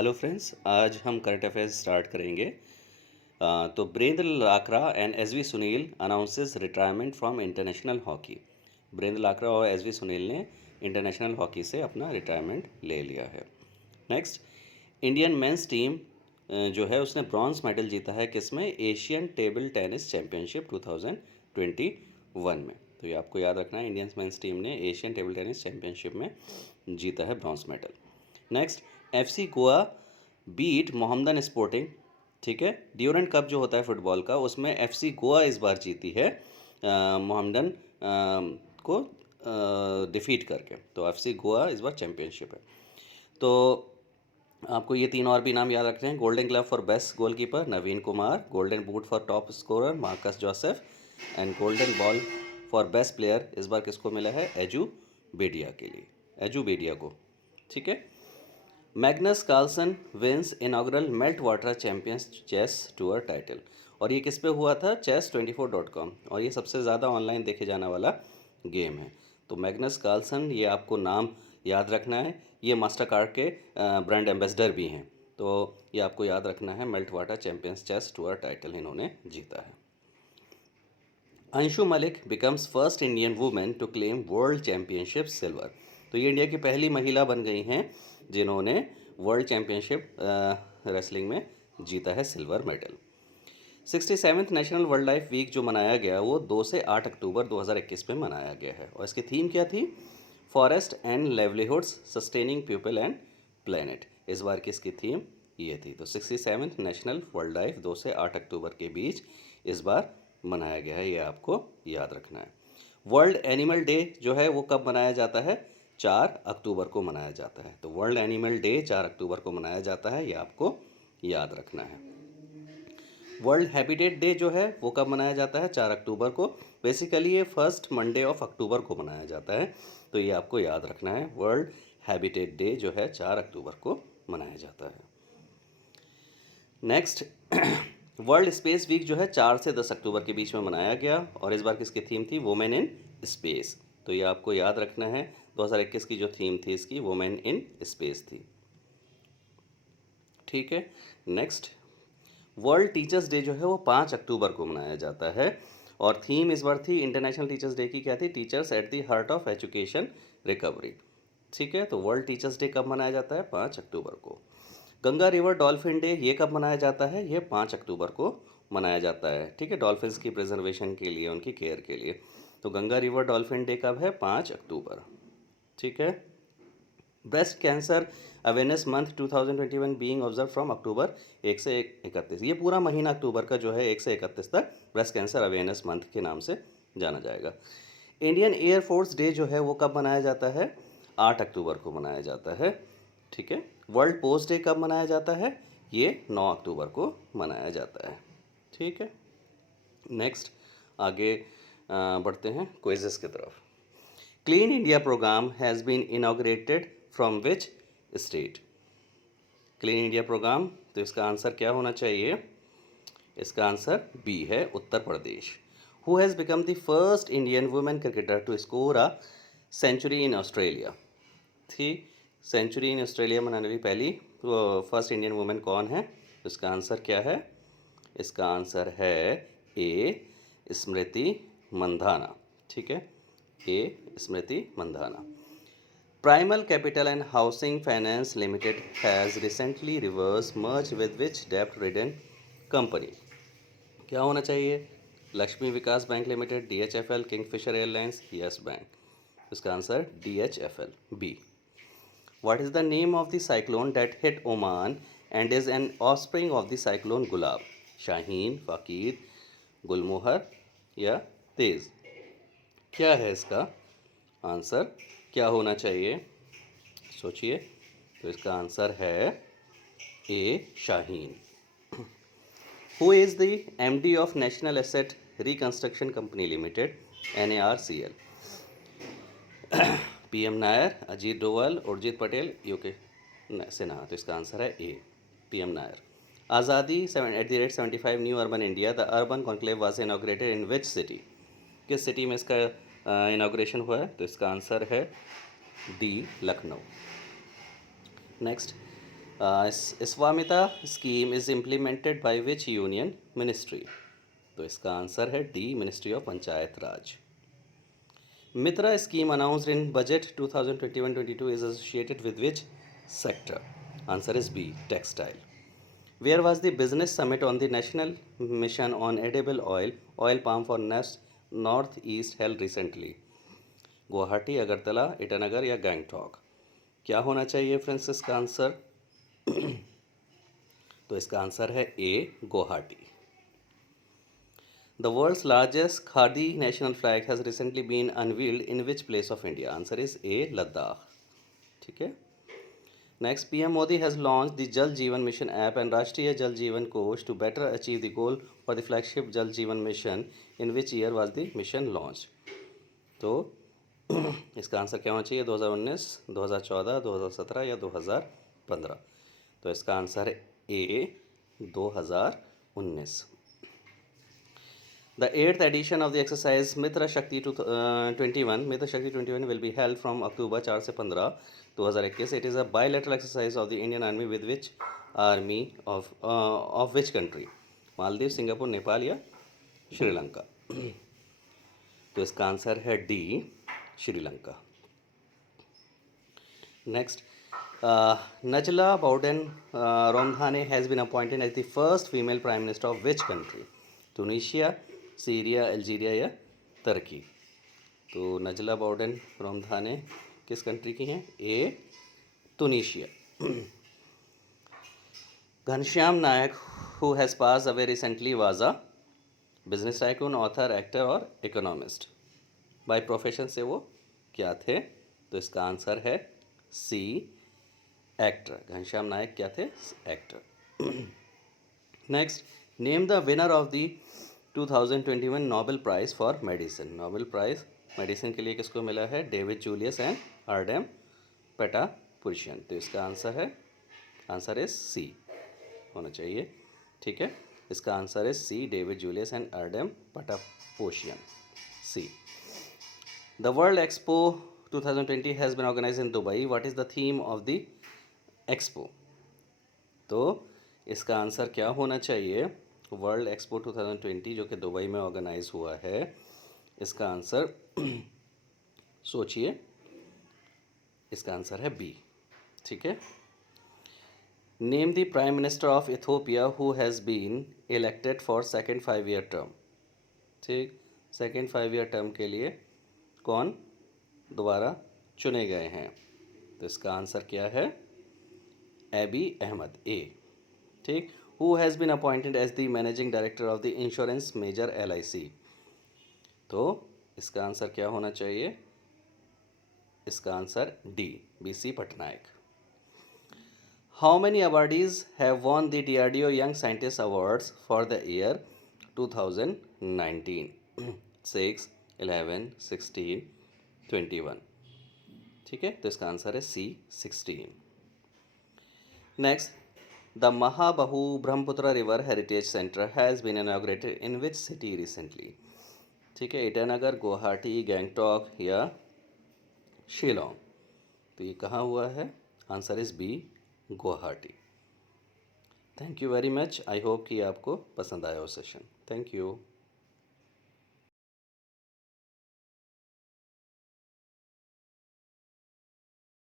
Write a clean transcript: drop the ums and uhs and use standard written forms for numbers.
Hello friends, आज हम current affairs start करेंगे। तो Birendra Lakra and SV Sunil announces retirement from international hockey. Birendra Lakra और एसवी सुनील ने इंटरनेशनल हॉकी से अपना रिटायरमेंट ले लिया है। नेक्स्ट, इंडियन मेंस टीम जो है उसने ब्रॉन्ज मेडल जीता है किसमें? एशियन टेबल टेनिस चैंपियनशिप 2021 में। तो ये आपको याद रखना है, इंडियन मेंस टीम ने एशियन टेबल टेनिस चैंपियनशिप में जीता है bronze medal. Next, FC Goa beat Mohammedan sporting. ठीक है, ड्यूरेंट कप जो होता है फुटबॉल का, उसमें एफसी गोवा इस बार जीती है मोहम्मदन को डिफीट करके। तो एफसी गोवा इस बार चैंपियनशिप है। तो आपको ये तीन और भी नाम याद रखते हैं। Golden glove for best goalkeeper Naveen Kumar, golden boot for top scorer Marcus Joseph and golden ball for best player इस बार किसको मिला है? एजू बेडिया के लिए, एजू बेडिया को। ठीक है। Magnus Carlsen wins inaugural Meltwater champions chess tour title. और ये किस पे हुआ था? chess24.com। और ये सबसे ज़्यादा ऑनलाइन देखे जाने वाला गेम है। तो मैग्नस कार्लसन, ये आपको नाम याद रखना है। ये मास्टर कार्ड के ब्रांड एम्बेसडर भी हैं। तो ये आपको याद रखना है, Meltwater champions chess tour title इन्होंने जीता है। Anshu Malik becomes first Indian women to claim world championship silver. तो ये इंडिया की पहली महिला बन गई हैं जिन्होंने वर्ल्ड चैंपियनशिप रेसलिंग में जीता है silver medal. 67th national wildlife week जो मनाया गया वो 2 से 8 अक्टूबर 2021 में मनाया गया है। और इसकी थीम क्या थी? Forest and livelihoods sustaining people and planet. इस बार की इसकी थीम ये थी। तो 67th नेशनल वाइल्ड लाइफ 2 से 8 अक्टूबर के बीच इस बार मनाया गया है, ये आपको याद रखना है। वर्ल्ड एनिमल डे जो है वो कब मनाया जाता है? 4 अक्टूबर को मनाया जाता है। तो वर्ल्ड एनिमल डे 4 अक्टूबर को मनाया जाता है, ये आपको याद रखना है। वर्ल्ड हैबिटेट डे जो है वो कब मनाया जाता है? 4 अक्टूबर को। बेसिकली ये फर्स्ट मंडे ऑफ अक्टूबर को मनाया जाता है। तो ये आपको याद रखना है, वर्ल्ड हैबिटेट डे जो है 4 अक्टूबर को मनाया जाता है। नेक्स्ट, वर्ल्ड स्पेस वीक जो है 4 से 10 अक्टूबर के बीच में मनाया गया। और इस बार किसकी थीम थी? Women in space. तो ये आपको याद रखना है, 2021 की जो थीम थी इसकी वुमेन इन स्पेस थी। ठीक है। नेक्स्ट, वर्ल्ड टीचर्स डे जो है वो 5 अक्टूबर को मनाया जाता है। और थीम इस बार थी इंटरनेशनल टीचर्स डे की क्या थी? Teachers at the heart of education recovery. ठीक है। तो वर्ल्ड टीचर्स डे कब मनाया जाता है? 5 अक्टूबर को। गंगा रिवर डॉल्फिन डे ये कब मनाया जाता है? ये 5 अक्टूबर को मनाया जाता है। ठीक है, डॉल्फिन्स की प्रिजर्वेशन के लिए, उनकी केयर के लिए। तो गंगा रिवर डॉल्फिन डे कब है? 5 अक्टूबर। ठीक है। Breast cancer awareness month 2021 being observe from October 1 से 31। ये पूरा महीना अक्टूबर का जो है 1 से 31 तक ब्रेस्ट कैंसर अवेयरनेस मंथ के नाम से जाना जाएगा। इंडियन एयरफोर्स डे जो है वो कब मनाया जाता है? 8 अक्टूबर को मनाया जाता है। ठीक है। वर्ल्ड पोस्ट डे कब मनाया जाता है? ये 9 अक्टूबर को मनाया जाता है। ठीक है। नेक्स्ट, आगे बढ़ते हैं क्विज़ेस की तरफ। Clean India program has been inaugurated from which state? Clean India program, तो इसका आंसर क्या होना चाहिए? इसका आंसर बी है, Uttar Pradesh. Who has become the first Indian women cricketer to score a century in Australia? थी सेंचुरी इन ऑस्ट्रेलिया बनाने वाली पहली फर्स्ट इंडियन वुमेन कौन है? इसका आंसर क्या है? इसका आंसर है ए, स्मृति मंधाना। ठीक है, ए, Smriti Mandhana. Primal Capital and Housing Finance Limited has recently reverse merged with which debt-ridden company? क्या होना चाहिए? Lakshmi Vikas bank limited, DHFL, Kingfisher airlines, yes bank. इसका answer DHFL, B. What is the name of the cyclone that hit Oman and is an offspring of the cyclone Gulab? Shaheen, फ़कीर, गुलमोहर या तेज़? क्या है इसका आंसर? क्या होना चाहिए? सोचिए। तो इसका आंसर है A, Shaheen. Who is the MD of national asset reconstruction company limited, NARCL? PM Nair, Ajit Doval, Urjit Patel, UK Sinha. तो इसका आंसर है A, PM Nair. Azadi 75 new urban India the urban conclave was inaugurated in which city? किस सिटी में इसका इनाग्रेशन हुआ है? तो इसका आंसर है D, Lucknow. Next, Svamitva scheme is implemented by which union ministry? तो इसका आंसर है D, ministry of panchayat Raj. Mitra scheme announced in budget 2021-22 is associated with which sector? Answer is B, textile. Where was the business summit on the national mission on edible oil palm for northeast held recently? Guwahati, Agartala, Itanagar या गैंगटॉक? क्या होना चाहिए friends इसका answer? तो इसका answer है ए, Guwahati. The world's largest Khadi national flag has recently been unveiled in which place of India? Answer is A, Ladakh. ठीक है। Next, PM Modi has launched the Jal Jeevan Mission app and Rashtriya Jal Jeevan Kosh to better achieve the goal for the flagship Jal Jeevan Mission. In which year was the mission launched? तो इसका answer क्या होना चाहिए? 2019, 2014, 2017 या 2015? तो इसका answer है ए, 2019। The 8th edition of the exercise Mitra Shakti 21 will be held from October 4 से 15, 2021. It is a bilateral exercise of the Indian Army with which army of which country? Maldives, Singapore, Nepal या श्रीलंका? तो इसका आंसर है D, Sri Lanka. Next, Najla Bowden Romdhane has been appointed as the first female prime minister of which country? Tunisia, Syria, Algeria या तुर्की? तो नजला बाउडन रोमधाने किस country की हैं? A, Tunisia. Ghanshyam Nayak who has pass away recently was a business tycoon, author, actor और economist? By profession से वो क्या थे? तो इसका आंसर है सी, एक्टर। घनश्याम नायक क्या थे? Actor. Next, name the winner of the 2021 Nobel prize for medicine. Nobel prize medicine के लिए किसको मिला है? David Julius and Ardem Patapoutian. तो इसका आंसर इज सी होना चाहिए। ठीक है, इसका answer is C, David Julius and Ardem Patapoutian, C. The world expo 2020 has been organised in Dubai. What is the theme of the expo? तो इसका answer क्या होना चाहिए? वर्ल्ड एक्सपो 2020 जो कि दुबई में ऑर्गेनाइज हुआ है, इसका आंसर सोचिए, इसका आंसर है बी। ठीक है। Name the prime minister of Ethiopia who has been elected for second 5-year term. ठीक, सेकेंड 5-year टर्म के लिए कौन दोबारा चुने गए हैं? तो इसका आंसर क्या है? एबी अहमद, ए। ठीक। Who has been appointed as the managing director of the insurance major LIC? तो इसका आंसर क्या होना चाहिए? इसका answer D, BC Patnaik. How many awardees have won the DRDO Young Scientist Awards for the year 2019? 6, 11, 16, 21? ठीक है, तो इसका आंसर है सी, 16। Next, The Mahabahu Brahmaputra River Heritage Center has been inaugurated in which city recently? ठीक है, ईटानगर, गुवाहाटी, गैंगटॉक या शिलोंग? तो ये कहाँ हुआ है? Answer is B, Guwahati. Thank you very much. I hope कि आपको पसंद आया हो सेशन। Thank you.